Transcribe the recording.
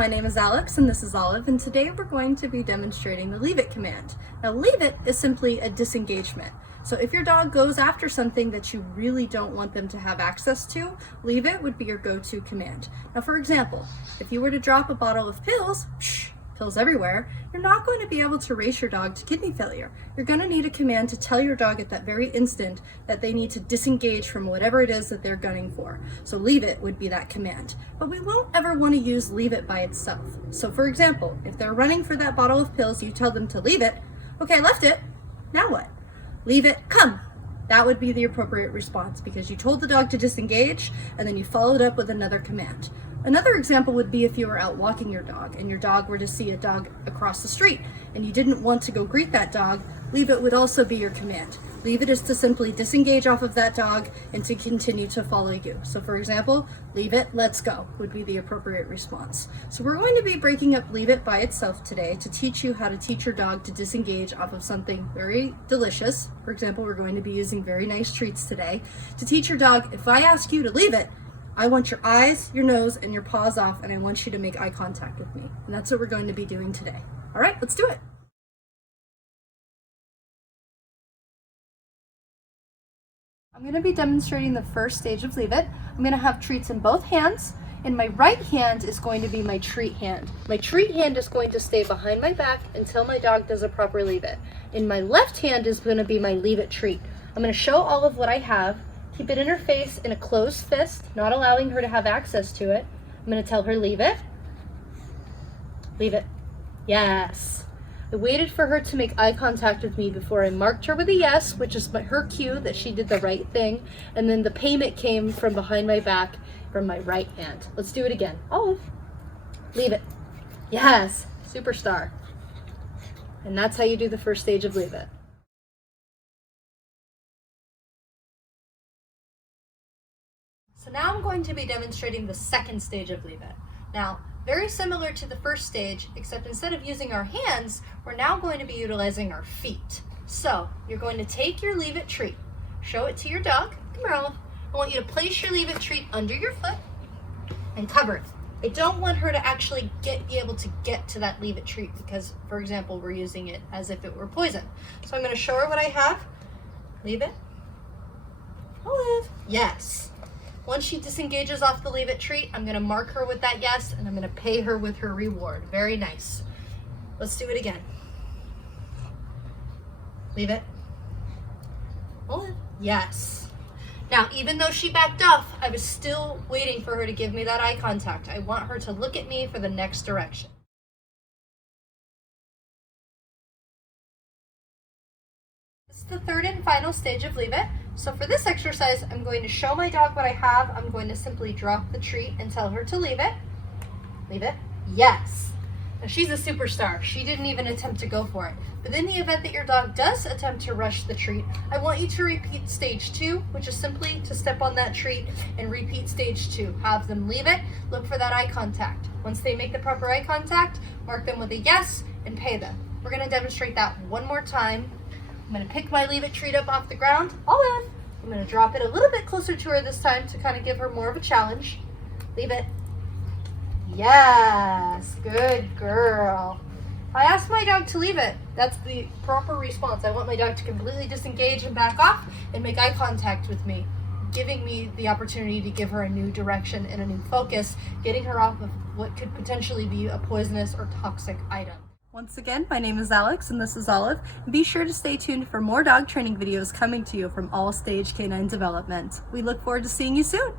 my name is Alex and this is Olive, and today we're going to be demonstrating the leave it command. Now leave it is simply a disengagement. So if your dog goes after something that you really don't want them to have access to, leave it would be your go-to command. Now for example, if you were to drop a bottle of pills, pills everywhere, you're not going to be able to race your dog to kidney failure. You're going to need a command to tell your dog at that very instant that they need to disengage from whatever it is that they're gunning for. So leave it would be that command. But we won't ever want to use leave it by itself. So for example, if they're running for that bottle of pills, you tell them to leave it. Okay, I left it. Now what? Leave it, come. That would be the appropriate response because you told the dog to disengage and then you followed up with another command. Another example would be if you were out walking your dog and your dog were to see a dog across the street and you didn't want to go greet that dog, leave it would also be your command. Leave it is to simply disengage off of that dog and to continue to follow you. So for example, leave it, let's go would be the appropriate response. So we're going to be breaking up leave it by itself today to teach you how to teach your dog to disengage off of something very delicious. For example, we're going to be using very nice treats today to teach your dog, if I ask you to leave it, I want your eyes, your nose, and your paws off, and I want you to make eye contact with me. And that's what we're going to be doing today. All right, let's do it. I'm going to be demonstrating the first stage of leave it. I'm going to have treats in both hands. In my right hand is going to be my treat hand. My treat hand is going to stay behind my back until my dog does a proper leave it. In my left hand is going to be my leave it treat. I'm going to show Olive what I have. Keep it in her face in a closed fist, not allowing her to have access to it. I'm going to tell her, leave it. Leave it. Yes. I waited for her to make eye contact with me before I marked her with a yes, which is her cue that she did the right thing. And then the payment came from behind my back from my right hand. Let's do it again. Olive. Leave it. Yes. Superstar. And that's how you do the first stage of leave it. So now I'm going to be demonstrating the second stage of leave it. Now, very similar to the first stage, except instead of using our hands, we're now going to be utilizing our feet. So you're going to take your leave it treat, show it to your dog. Come here, Olive. I want you to place your leave it treat under your foot and cover it. I don't want her to actually be able to get to that leave it treat because, for example, we're using it as if it were poison. So I'm going to show her what I have. Leave it. Olive. Yes. Once she disengages off the leave it treat, I'm going to mark her with that yes, and I'm going to pay her with her reward. Very nice. Let's do it again. Leave it. Hold it. Yes. Now, even though she backed off, I was still waiting for her to give me that eye contact. I want her to look at me for the next direction. This is the third and final stage of leave it. So for this exercise, I'm going to show my dog what I have. I'm going to simply drop the treat and tell her to leave it. Leave it. Yes. Now she's a superstar. She didn't even attempt to go for it. But in the event that your dog does attempt to rush the treat, I want you to repeat stage 2, which is simply to step on that treat and repeat stage 2. Have them leave it, look for that eye contact. Once they make the proper eye contact, mark them with a yes and pay them. We're going to demonstrate that one more time. I'm going to pick my leave it treat up off the ground. Olive. I'm going to drop it a little bit closer to her this time to kind of give her more of a challenge. Leave it. Yes. Good girl. If I ask my dog to leave it, that's the proper response. I want my dog to completely disengage and back off and make eye contact with me, giving me the opportunity to give her a new direction and a new focus, getting her off of what could potentially be a poisonous or toxic item. Once again, my name is Alex and this is Olive. Be sure to stay tuned for more dog training videos coming to you from All Stage Canine Development. We look forward to seeing you soon.